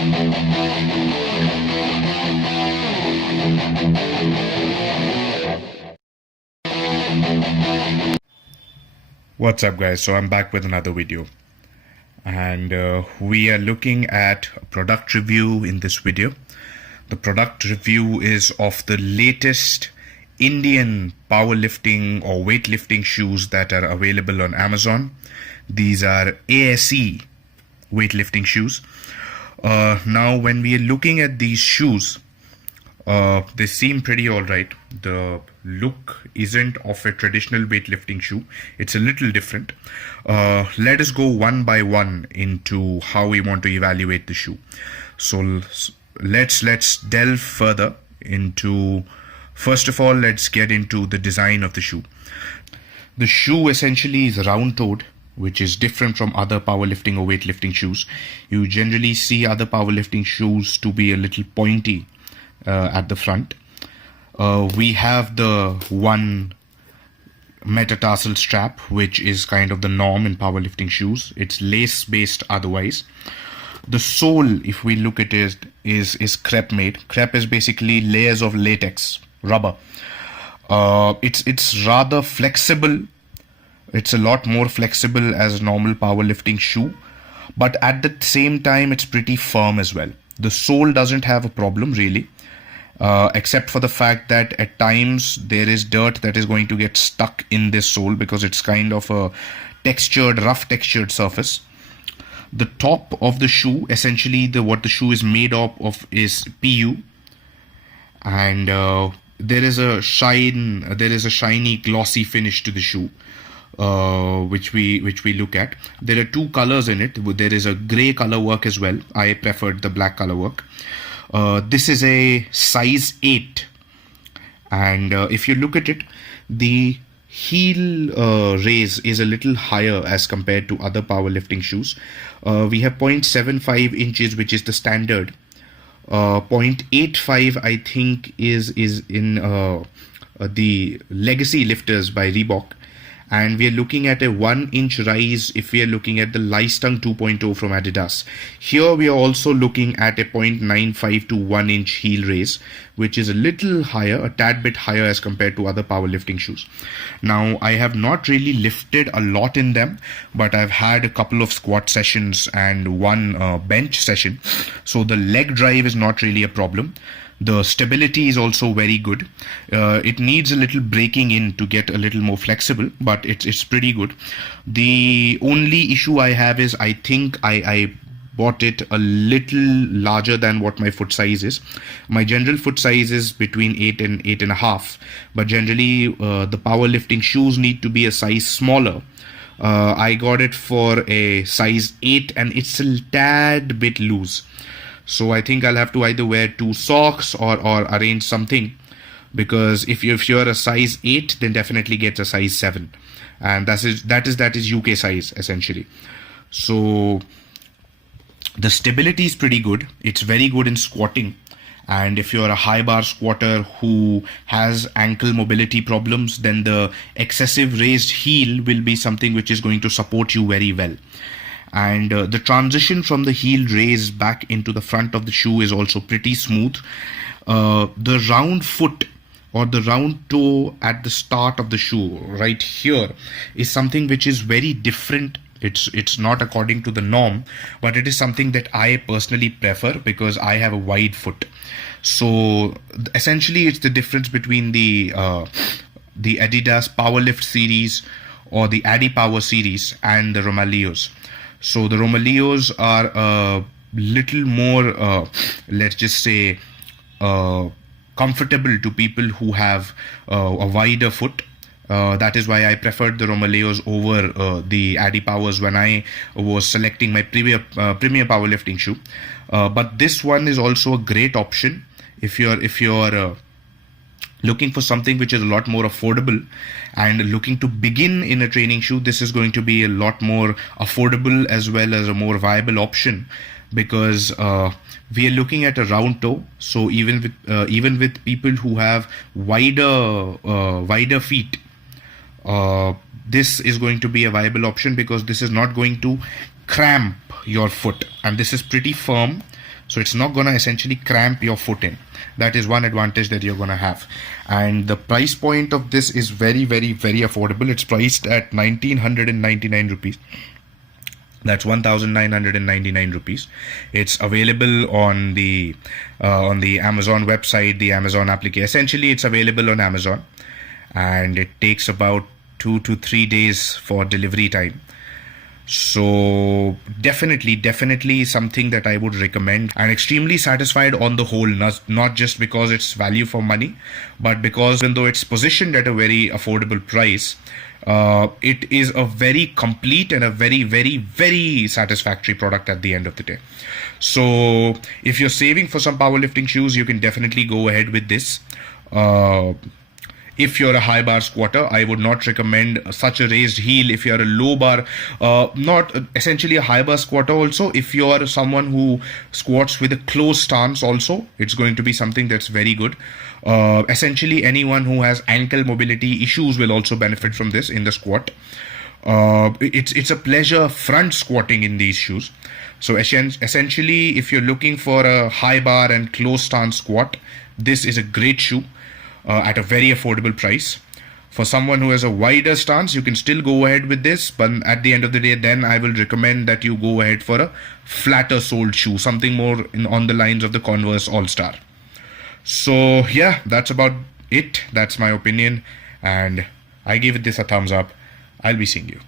What's up guys, so I'm back with another video, and we are looking at a product review in this video. The product review is of the latest Indian powerlifting or weightlifting shoes that are available on Amazon. These are ASE weightlifting shoes. Now when we are looking at these shoes, they seem pretty alright. The look isn't of a traditional weightlifting shoe. It's a little different. Let us go one by one into how we want to evaluate the shoe. So let's delve further into, first of all, let's get into the design of the shoe. The shoe essentially is round-toed, which is different from other powerlifting or weightlifting shoes. You generally see other powerlifting shoes to be a little pointy at the front. We have the one metatarsal strap, which is kind of the norm in powerlifting shoes. It's lace based otherwise. The sole, if we look at it, is crepe made. Crepe is basically layers of latex, rubber. It's rather flexible. It's a lot more flexible as a normal powerlifting shoe, but at the same time it's pretty firm as well. The sole doesn't have a problem really. Except for the fact that at times there is dirt that is going to get stuck in this sole because it's kind of a rough textured surface. The top of the shoe, essentially what the shoe is made of is PU, and there is a shiny glossy finish to the shoe, which we look at. There are two colors in it. There is a gray color work as well. I preferred the black color work. This is a size 8, and if you look at it, the heel raise is a little higher as compared to other powerlifting shoes. We have 0.75 inches, which is the standard. 0.85 I think is in the Legacy lifters by Reebok. And we are looking at a 1-inch rise if we are looking at the Leistung 2.0 from Adidas. Here we are also looking at a 0.95 to 1-inch heel raise, which is a little higher, a tad bit higher as compared to other powerlifting shoes. Now, I have not really lifted a lot in them, but I've had a couple of squat sessions and one bench session. So the leg drive is not really a problem. The stability is also very good. It needs a little breaking in to get a little more flexible, but it's pretty good. The only issue I have is I think I bought it a little larger than what my foot size is. My general foot size is between 8 and 8.5, but generally the powerlifting shoes need to be a size smaller. I got it for a size 8 and it's a tad bit loose. So I think I'll have to either wear 2 socks or arrange something, because if you're a size 8, then definitely get a size 7, and that is UK size essentially. So the stability is pretty good. It's very good in squatting, and if you're a high bar squatter who has ankle mobility problems, then the excessive raised heel will be something which is going to support you very well. And the transition from the heel raise back into the front of the shoe is also pretty smooth. The round foot or the round toe at the start of the shoe right here is something which is very different. It's not according to the norm, but it is something that I personally prefer because I have a wide foot. So essentially it's the difference between the Adidas Powerlift series or the Adi Power series and the Romaleos. So the Romaleos are a little more, let's just say, comfortable to people who have a wider foot. That is why I preferred the Romaleos over the Adi Powers when I was selecting my premier powerlifting shoe. But this one is also a great option if you're looking for something which is a lot more affordable and looking to begin in a training shoe. This is going to be a lot more affordable as well as a more viable option, because we are looking at a round toe. So even with people who have wider feet, this is going to be a viable option, because this is not going to cramp your foot, and this is pretty firm, so it's not gonna essentially cramp your foot in. That is one advantage that you're gonna have. And the price point of this is very, very, very affordable. It's priced at 1999 rupees. That's 1999 rupees. It's available on the Amazon website, the Amazon application. Essentially, it's available on Amazon, and it takes about 2 to 3 days for delivery time. So definitely something that I would recommend, and extremely satisfied on the whole, not just because it's value for money, but because even though it's positioned at a very affordable price, it is a very complete and a very, very, very satisfactory product at the end of the day. So if you're saving for some powerlifting shoes, you can definitely go ahead with this. If you're a high bar squatter, I would not recommend such a raised heel. If you're a low bar, not essentially a high bar squatter also, if you're someone who squats with a closed stance also, it's going to be something that's very good. Essentially, anyone who has ankle mobility issues will also benefit from this in the squat. It's a pleasure front squatting in these shoes. So essentially, if you're looking for a high bar and closed stance squat, this is a great shoe. At a very affordable price. For someone who has a wider stance, you can still go ahead with this, but at the end of the day, then I will recommend that you go ahead for a flatter soled shoe, something more on the lines of the Converse All-Star. So yeah, that's about it. That's my opinion, and I give this a thumbs up. I'll be seeing you.